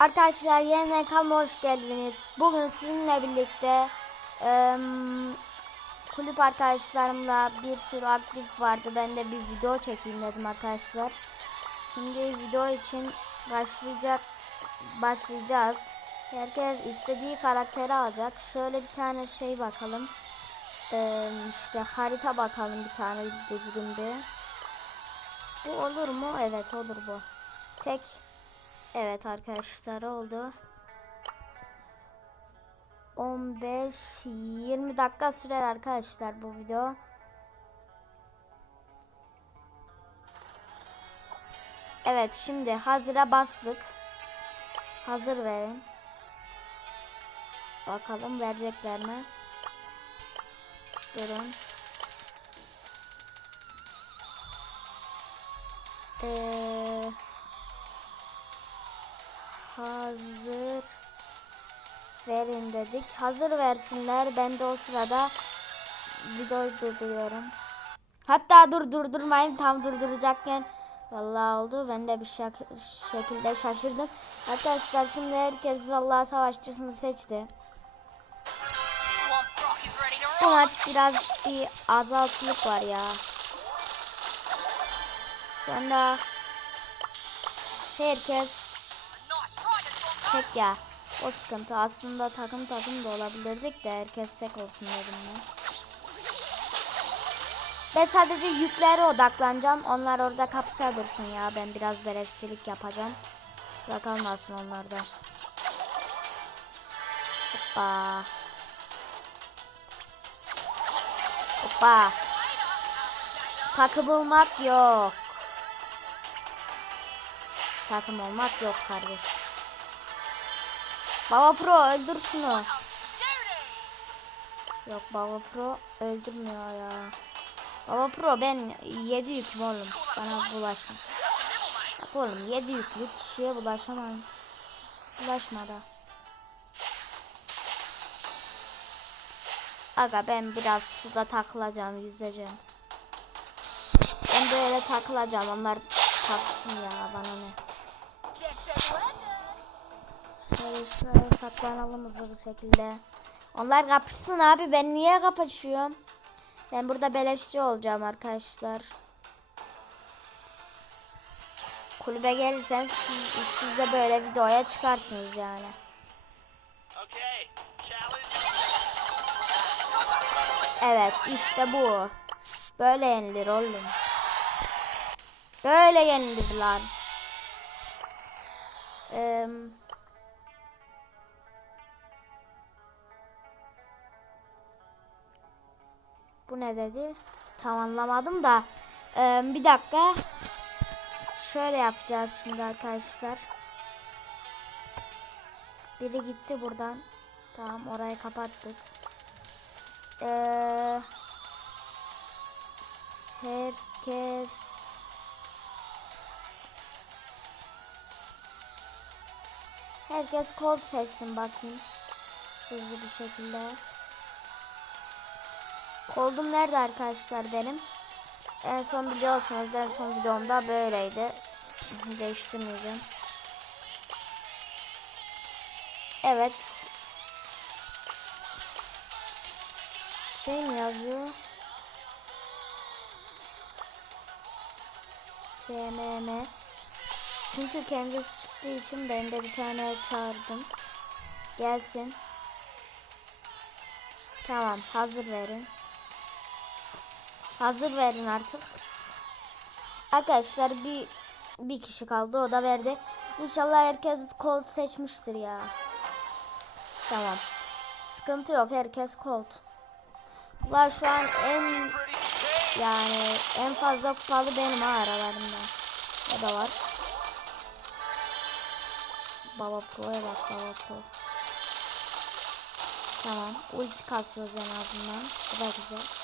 Arkadaşlar yeniden kanalıma hoş geldiniz. Bugün sizinle birlikte eee, kulüp arkadaşlarımla bir sürü aktif vardı. Ben de bir video çekeyim dedim arkadaşlar. Şimdi video için başlayacak başlayacağız. Herkes istediği karakteri alacak. Şöyle bir tane şey bakalım. Eee işte harita bakalım bir tane düzgün bir. Bu olur mu? Evet olur bu. Tek Evet arkadaşlar oldu. 15-20 dakika sürer arkadaşlar bu video. Evet şimdi hazıra bastık. Hazır verin. Bakalım verecekler mi? Durun. Eee hazır verin dedik. Hazır versinler. Ben de o sırada videoyu durduruyorum. Hatta dur durdurmayayım. Tam durduracakken vallahi oldu. Ben de bir şak- şekilde şaşırdım. Arkadaşlar şimdi herkes vallahi savaşçısını seçti. Bu maç biraz bir azaltılık var ya. Sonra herkes Tek ya. O sıkıntı. Aslında takım takım da olabilirdik de herkes tek olsun dedim ben. Ben sadece yüklere odaklanacağım. Onlar orada kapışa dursun ya. Ben biraz beleşçilik yapacağım. Sıra kalmasın onlarda. Hoppa. Hoppa. Takım olmak yok. Takım olmak yok kardeş. Baba Pro öldür şunu. Yok Baba Pro öldürmüyor ya. Baba Pro ben 7 yüküm oğlum. Bana bulaşma. Bak oğlum 7 yüklü kişiye bulaşamam. Bulaşma da. Aga ben biraz suda takılacağım, yüzeceğim. Ben böyle takılacağım. Onlar taksın ya bana ne. Şöyle saklanalım hızlı bir şekilde. Onlar kapışsın abi. Ben niye kapışıyorum? Ben burada beleşçi olacağım arkadaşlar. Kulübe gelirsen siz, siz de böyle videoya çıkarsınız yani. Evet işte bu. Böyle yenilir oğlum. Böyle yenilir lan. Eee... Bu ne dedi? Tam anlamadım da. Eee, bir dakika. Şöyle yapacağız şimdi arkadaşlar. Biri gitti buradan. Tamam orayı kapattık. Eee herkes Herkes kod seçsin bakayım. Hızlı bir şekilde. Koldum nerede arkadaşlar benim? En son biliyorsunuz en son videomda böyleydi. Değiştirmeyeceğim. Evet. Şey mi yazıyor? SMM. Çünkü kendisi çıktığı için ben de bir tane çağırdım. Gelsin. Tamam hazır verin. Hazır verin artık. Arkadaşlar bir bir kişi kaldı o da verdi. İnşallah herkes Colt seçmiştir ya. Tamam. Sıkıntı yok herkes Colt. Var şu an en yani en fazla kupalı benim ha aralarında. O da var. Baba Pro'ya bak Baba Pro. Tamam. Ulti kasıyoruz en azından. Bu da güzel.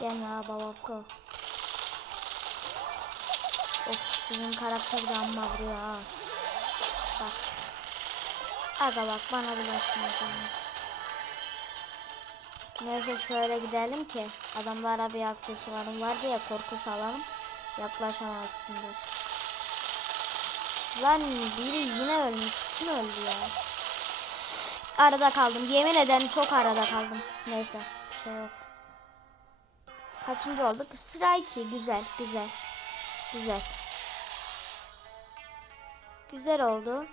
Gel ha Baba Pro. Of bizim karakter de amma vuruyor ha. Bak. Aga bak bana bulaşma. Neyse şöyle gidelim ki adamlara bir aksesuarım var diye korku salalım. Yaklaşamazsındır. Lan biri yine ölmüş. Kim öldü ya? Arada kaldım. Yemin ederim çok arada kaldım. Neyse. Bir şey yok. Kaçıncı olduk? Sıra 2. Güzel. Güzel. Güzel. Güzel oldu.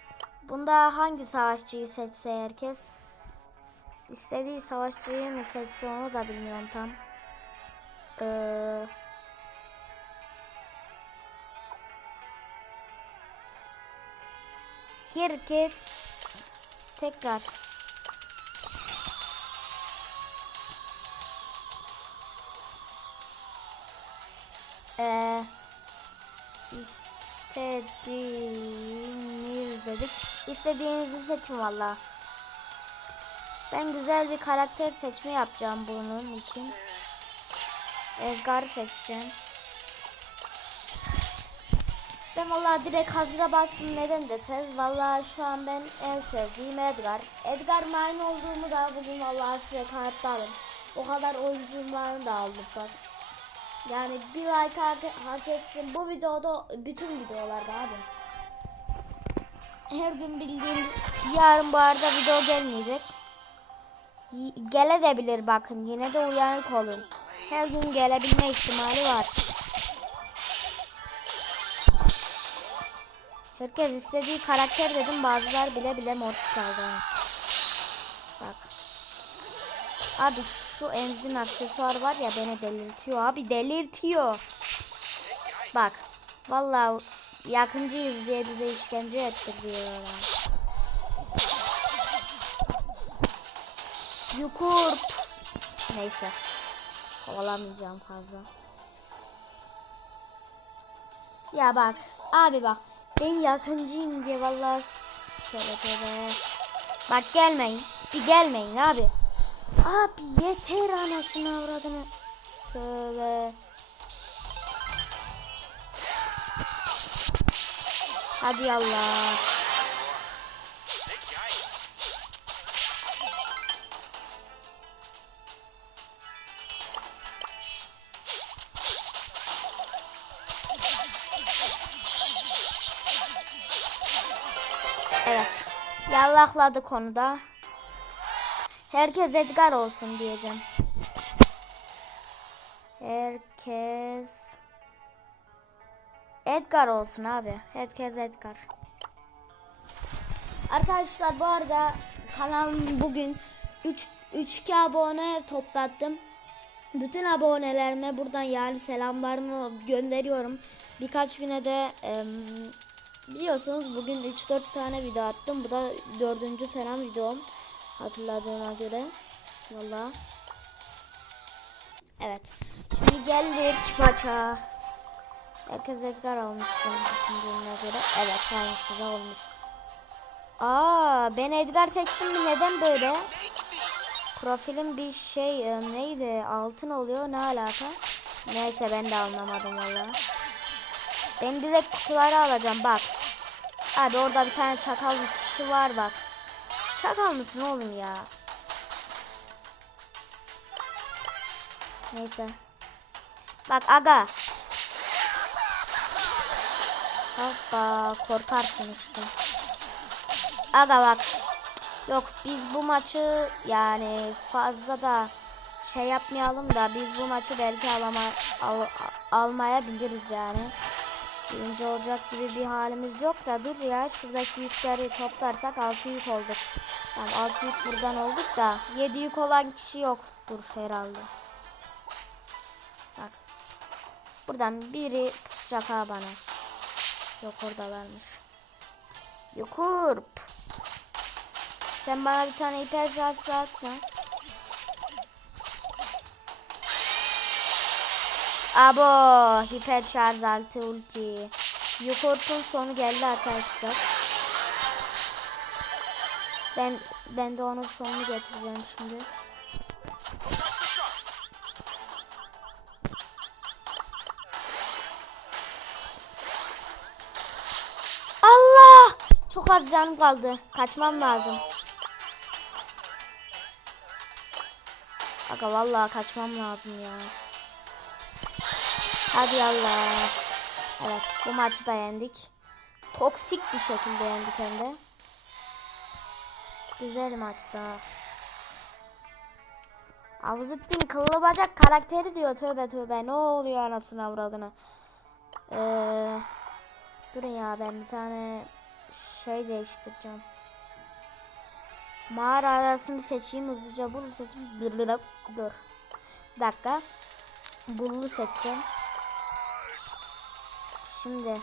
Bunda hangi savaşçıyı seçse herkes? İstediği savaşçıyı mı seçse onu da bilmiyorum tam. Ee, herkes tekrar ee, istediğiniz dedik. İstediğinizi seçin valla. Ben güzel bir karakter seçme yapacağım bunun için. Edgar'ı seçeceğim. Ben vallahi direkt hazıra bastım neden deseniz vallahi şu an ben en sevdiğim Edgar. Edgar mine olduğumu da bugün vallahi size kanıtladım. O kadar oyuncumlarını da aldık bak. Yani bir like hak, etsin. Bu videoda bütün videolarda abi. Her gün bildiğiniz yarın bu arada video gelmeyecek. Gelebilir bakın yine de uyanık olun. Her gün gelebilme ihtimali var. Herkes istediği karakter dedim bazılar bile bile mortis aldı. Bak. Abi şu enzim aksesuar var ya beni delirtiyor abi delirtiyor. Bak. Vallahi yakıncıyız diye bize işkence ettiriyorlar. Yukur. Neyse. Kovalamayacağım fazla. Ya bak. Abi bak. Ben yakıncıyım diye vallahi. Tövbe tövbe. Bak gelmeyin. Bir gelmeyin abi. Abi yeter anasını avradını. Tövbe. Hadi Allah. Evet. Yallakladı konuda. Herkes Edgar olsun diyeceğim. Herkes Edgar olsun abi. Herkes Edgar. Arkadaşlar bu arada kanalım bugün 3 3 abone toplattım. Bütün abonelerime buradan yani selamlarımı gönderiyorum. Birkaç güne de biliyorsunuz bugün 3-4 tane video attım. Bu da dördüncü falan videom hatırladığıma göre. Valla. Evet. Şimdi geldik maça. Herkes Edgar almıştım düşündüğüme göre. Evet aynısı da olmuş. Aa ben Edgar seçtim mi neden böyle? Profilim bir şey e, neydi altın oluyor ne alaka? Neyse ben de anlamadım valla. Ben direkt kutuları alacağım bak. Abi orada bir tane çakal kişi var bak. Çakal mısın oğlum ya? Neyse. Bak aga. Hoppa korkarsın işte. Aga bak. Yok biz bu maçı yani fazla da şey yapmayalım da biz bu maçı belki alama, al, almayabiliriz yani. Birinci olacak gibi bir halimiz yok da dur ya şuradaki yükleri toplarsak 6 yük olduk. Tamam 6 yük buradan olduk da 7 yük olan kişi yoktur herhalde. Bak. Buradan biri pusacak ha bana. Yok oradalarmış. Yukurp. Sen bana bir tane hiper şarjı atma. Abo hiper şarj altı ulti. Yukurp'un sonu geldi arkadaşlar. Ben ben de onun sonunu getireceğim şimdi. Allah! Çok az canım kaldı. Kaçmam lazım. Aga vallahi kaçmam lazım ya. Hadi Allah. Evet bu maçı da yendik. toksik bir şekilde yendik hem de. Güzel maçta. Avuzettin kıllı bacak karakteri diyor tövbe tövbe ne oluyor anasını avradını. Ee, durun ya ben bir tane şey değiştireceğim. Mağara arasını seçeyim hızlıca bunu seçeyim. Dur dur dur. Bir dakika. Bullu seçeceğim. Şimdi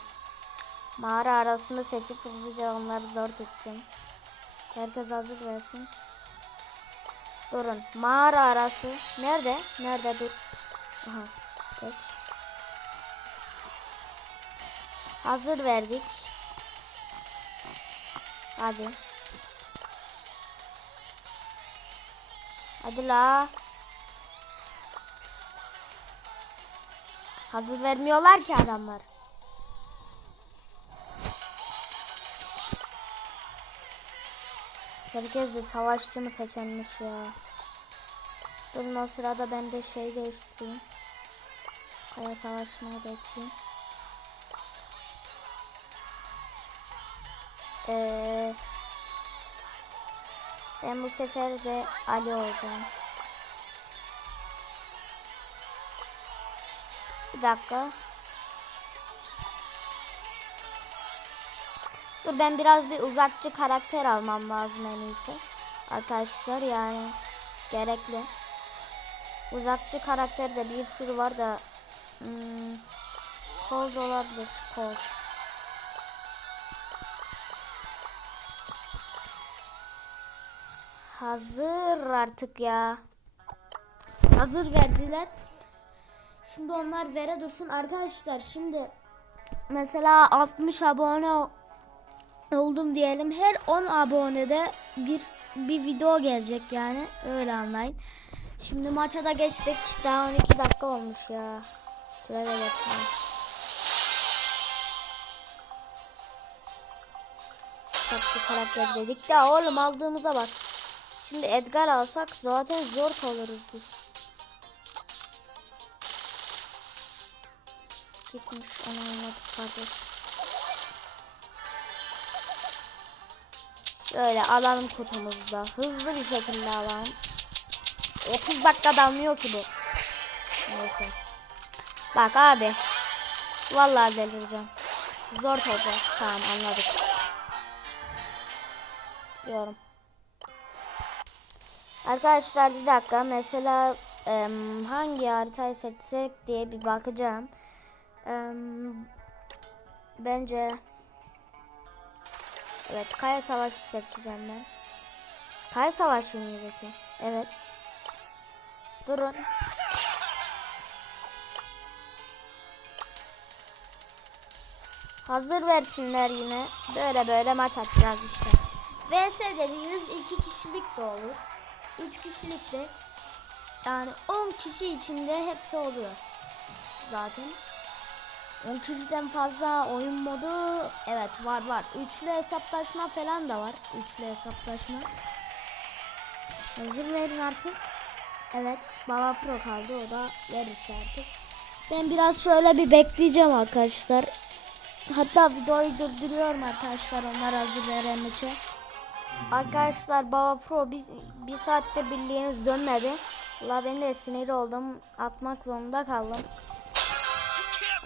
mağara arasını seçip hızlıca onları zor edeceğim. Herkes hazır versin. Durun. Mağara arası. Nerede? Nerede dur. Aha. Tek. Hazır verdik. Hadi. Hadi la. Hazır vermiyorlar ki adamlar. Herkes de savaşçı mı seçenmiş ya. Durun o sırada ben de şey değiştireyim. Kaya savaşına geçeyim. Ee, ben bu sefer de Ali olacağım. Bir dakika. Dur ben biraz bir uzakçı karakter almam lazım en iyisi. Arkadaşlar yani gerekli. Uzakçı karakter de bir sürü var da hmm, Colt olabilir. Colt. Hazır artık ya. Hazır verdiler. Şimdi onlar vere dursun arkadaşlar. Şimdi mesela 60 abone oldum diyelim. Her 10 abonede bir bir video gelecek yani. Öyle anlayın. Şimdi maça da geçtik. Daha 12 dakika olmuş ya. Süre de geçmiyor. Tatlı karakter dedik de oğlum aldığımıza bak. Şimdi Edgar alsak zaten zor oluruz biz. Gitmiş onu anladık kardeş. Şöyle alalım kutumuzu da. Hızlı bir şekilde alalım. 30 dakikada almıyor ki bu. Neyse. Bak abi. Vallahi delireceğim. Zor olacağız. Tamam anladık. Diyorum. Arkadaşlar bir dakika. Mesela em, hangi haritayı seçsek diye bir bakacağım. Em, bence Evet Kaya Savaşı seçeceğim ben. Kaya Savaşı mıydı ki? Evet. Durun. Hazır versinler yine. Böyle böyle maç atacağız işte. VS dediğimiz iki kişilik de olur. Üç kişilik de yani 10 kişi içinde hepsi oluyor. Zaten. 10 kişiden fazla oyun modu evet var var. Üçlü hesaplaşma falan da var. Üçlü hesaplaşma. Hazır verin artık. Evet Baba Pro kaldı o da verirse artık. Ben biraz şöyle bir bekleyeceğim arkadaşlar. Hatta videoyu durduruyorum arkadaşlar onlar hazır veren için. Arkadaşlar Baba Pro bir, bir saatte birliğiniz dönmedi. La ben de sinir oldum. Atmak zorunda kaldım.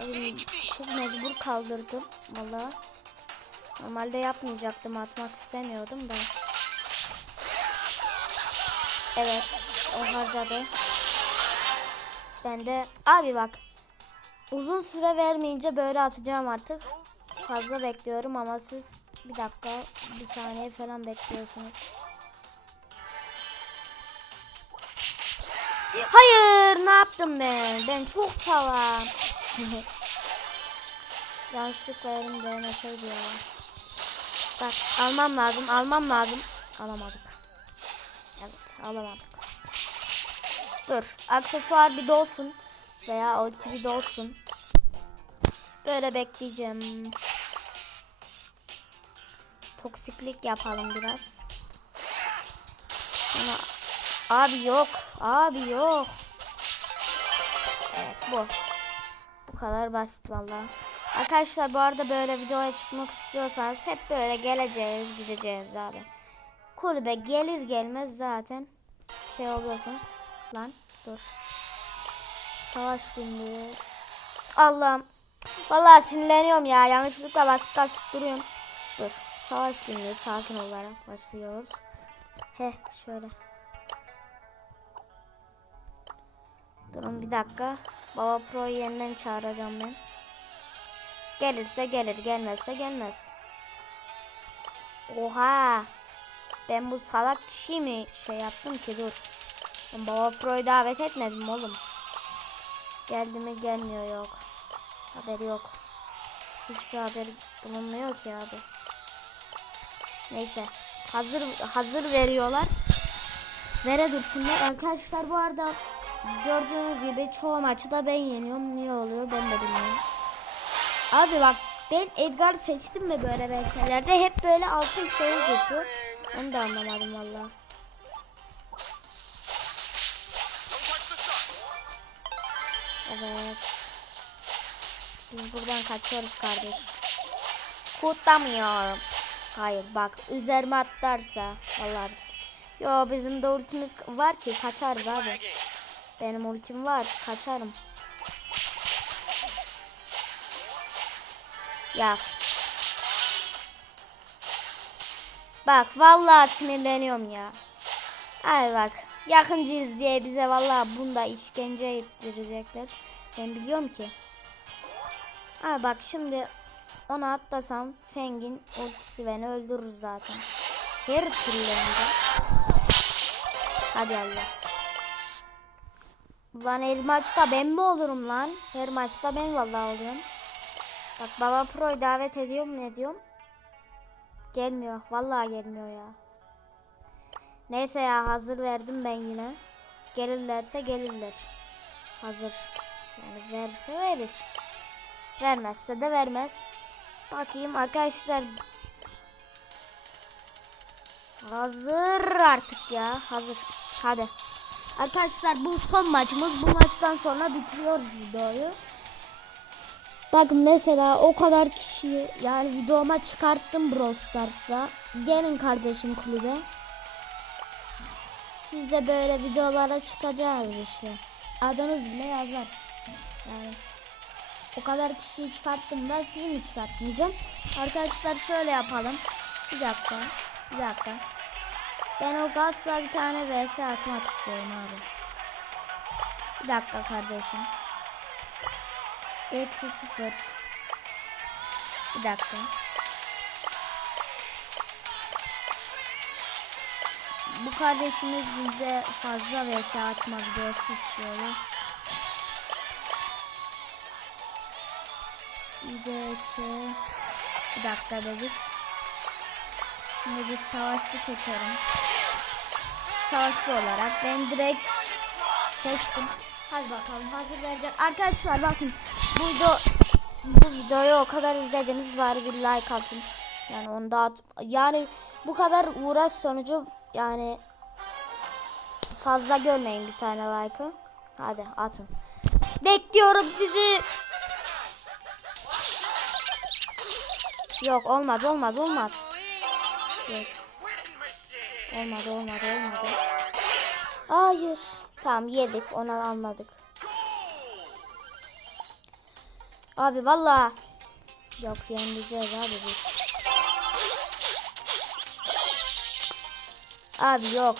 Oğlum, çok mecbur kaldırdım valla. Normalde yapmayacaktım atmak istemiyordum da. Evet o harcadı. Ben de abi bak uzun süre vermeyince böyle atacağım artık. Fazla bekliyorum ama siz bir dakika bir saniye falan bekliyorsunuz. Hayır ne yaptım ben? Ben çok salam. Yanlışlıkla elim değmeseydi ya. Bak almam lazım almam lazım. Alamadık. Evet alamadık. Dur aksesuar bir dolsun. Veya ulti bir dolsun. Böyle bekleyeceğim. Toksiklik yapalım biraz. Sonra... Abi yok. Abi yok. Evet bu. Kadar basit valla. Arkadaşlar bu arada böyle videoya çıkmak istiyorsanız hep böyle geleceğiz gideceğiz abi. Kulübe gelir gelmez zaten şey oluyorsunuz. Lan dur. Savaş günlüğü. Allah'ım. Vallahi sinirleniyorum ya. Yanlışlıkla basıp basıp duruyorum. Dur. Savaş günlüğü sakin olarak başlıyoruz. Heh şöyle. Durun bir dakika. Baba Pro'yu yeniden çağıracağım ben. Gelirse gelir, gelmezse gelmez. Oha! Ben bu salak kişiyi mi şey yaptım ki dur. Ben Baba Pro'yu davet etmedim oğlum. Geldi mi gelmiyor yok. Haberi yok. Hiçbir haber bulunmuyor ki abi. Neyse. Hazır hazır veriyorlar. Vere dursunlar. Arkadaşlar bu arada gördüğünüz gibi çoğu maçı da ben yeniyorum. Niye oluyor ben de bilmiyorum. Abi bak ben Edgar seçtim mi böyle VS'lerde hep böyle altın şeye geçiyor. Onu da anlamadım valla. Evet. Biz buradan kaçıyoruz kardeş. Kutlamıyorum. Hayır bak üzerime atlarsa vallahi. Yo bizim de ultimiz var ki kaçarız abi. Benim ultim var kaçarım. Ya. Bak vallahi sinirleniyorum ya. Ay bak yakıncıyız diye bize vallahi bunda işkence ettirecekler. Ben biliyorum ki. Ay bak şimdi ona atlasam Feng'in ultisi beni öldürür zaten. Her türlü. Hadi Allah. Lan her maçta ben mi olurum lan? Her maçta ben vallahi oluyorum. Bak baba pro'yu davet ediyorum ne diyorum? Gelmiyor. Vallahi gelmiyor ya. Neyse ya hazır verdim ben yine. Gelirlerse gelirler. Hazır. Yani verirse verir. Vermezse de vermez. Bakayım arkadaşlar. Hazır artık ya. Hazır. Hadi. Arkadaşlar bu son maçımız. Bu maçtan sonra bitiriyoruz videoyu. Bakın mesela o kadar kişi yani videoma çıkarttım Brawl Stars'a. Gelin kardeşim kulübe. Siz de böyle videolara çıkacağız işte. Adınız bile yazar. Yani o kadar kişiyi çıkarttım ben sizi mi çıkartmayacağım? Arkadaşlar şöyle yapalım. Bir dakika. Bir dakika. Ben o gazla bir tane vs atmak istiyorum abi. Bir dakika kardeşim. Eksi sıfır. Bir dakika. Bu kardeşimiz bize fazla vs atma videosu istiyor. Bir de iki. Bir dakika dedik. Şimdi bir savaşçı seçerim. Savaşçı olarak ben direkt seçtim. Hadi bakalım hazır verecek. Arkadaşlar bakın bu video bu videoyu o kadar izlediniz bari bir like atın. Yani onu da at. Yani bu kadar uğraş sonucu yani fazla görmeyin bir tane like'ı. Hadi atın. Bekliyorum sizi. Yok olmaz olmaz olmaz. Yes. Olmadı olmadı olmadı. Hayır. Tamam yedik onu anladık. Abi valla. Yok yenileceğiz abi biz. Abi yok.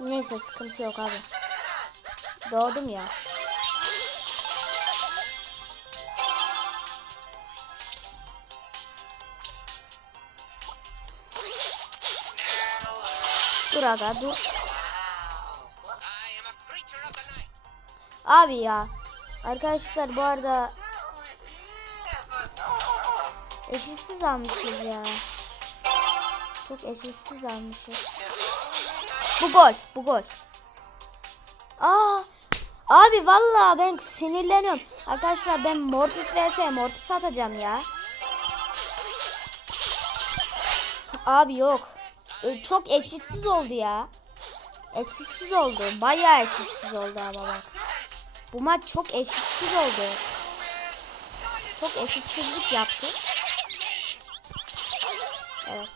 Neyse sıkıntı yok abi. Doğdum ya. Aga dur. Abi ya. Arkadaşlar bu arada eşitsiz almışız ya. Çok eşitsiz almışız. Bu gol, bu gol. Aa! Abi vallahi ben sinirleniyorum. Arkadaşlar ben Mortis vs Mortis atacağım ya. Abi yok. Çok eşitsiz oldu ya. Eşitsiz oldu. Bayağı eşitsiz oldu ama bak. Bu maç çok eşitsiz oldu. çok eşitsizlik yaptı. Evet.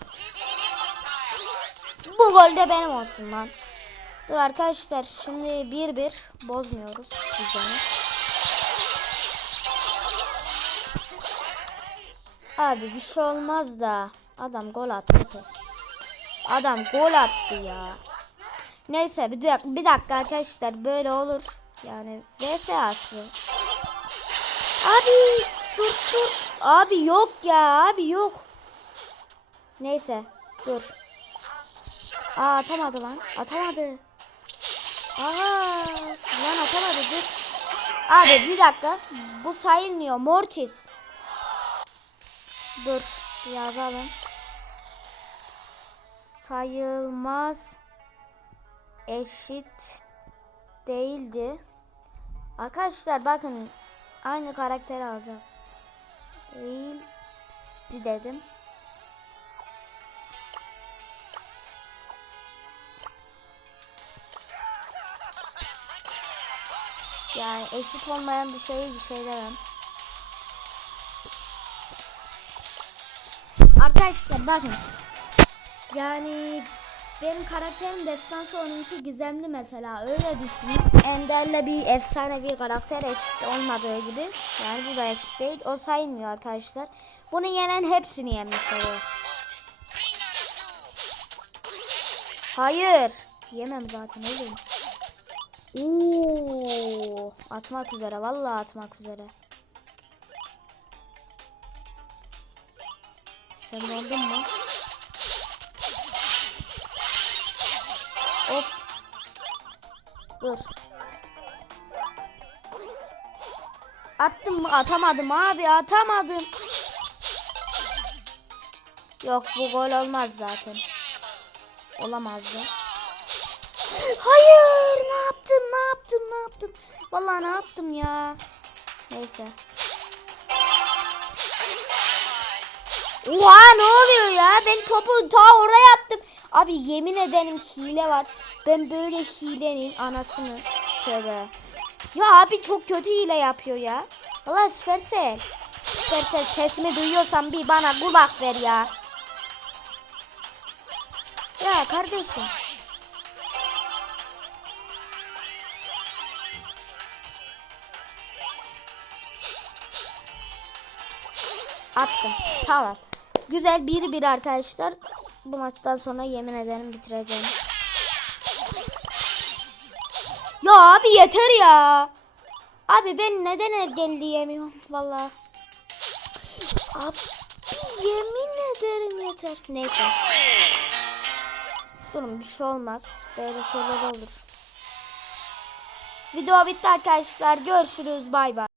Bu gol de benim olsun lan. Dur arkadaşlar şimdi 1-1 bozmuyoruz düzeni. Abi bir şey olmaz da adam gol attı. Adam gol attı ya. Neyse bir dakika, bir dakika arkadaşlar böyle olur. Yani VS. Abi dur dur. Abi yok ya abi yok. Neyse dur. Aa atamadı lan. Atamadı. Aa lan atamadı dur. Abi bir dakika. Bu sayılmıyor. Mortis. Dur yazalım. Sayılmaz eşit değildi. Arkadaşlar bakın aynı karakteri alacağım. Değildi dedim. Yani eşit olmayan bir şey bir şey demem. Arkadaşlar bakın. Yani benim karakterim destansı onunki gizemli mesela öyle düşünün. Ender'le bir efsanevi karakter eşit olmadığı gibi. Yani bu da eşit değil. O sayılmıyor arkadaşlar. Bunu yenen hepsini yenmiş oluyor. Hayır. Yemem zaten oğlum. Oo, atmak üzere. Vallahi atmak üzere. Sen dondun mu? Dur. Attım mı? Atamadım abi atamadım. Yok bu gol olmaz zaten. Olamazdı. Hayır ne yaptım ne yaptım ne yaptım. Vallahi ne yaptım ya. Neyse. Oha ne oluyor ya? Ben topu ta oraya attım. Abi yemin ederim hile var. Ben böyle hilenin anasını. Tövbe. Ya abi çok kötü hile yapıyor ya. Valla Süpersel. Süpersel sesimi duyuyorsan bir bana kulak ver ya. Ya kardeşim. Attım. Tamam. Güzel 1-1 arkadaşlar. Bu maçtan sonra yemin ederim bitireceğim. Abi yeter ya. Abi ben neden engelleyemiyorum valla. Abi yemin ederim yeter. Neyse. Durun bir şey olmaz. Böyle şeyler olur. Video bitti arkadaşlar. Görüşürüz. Bay bay.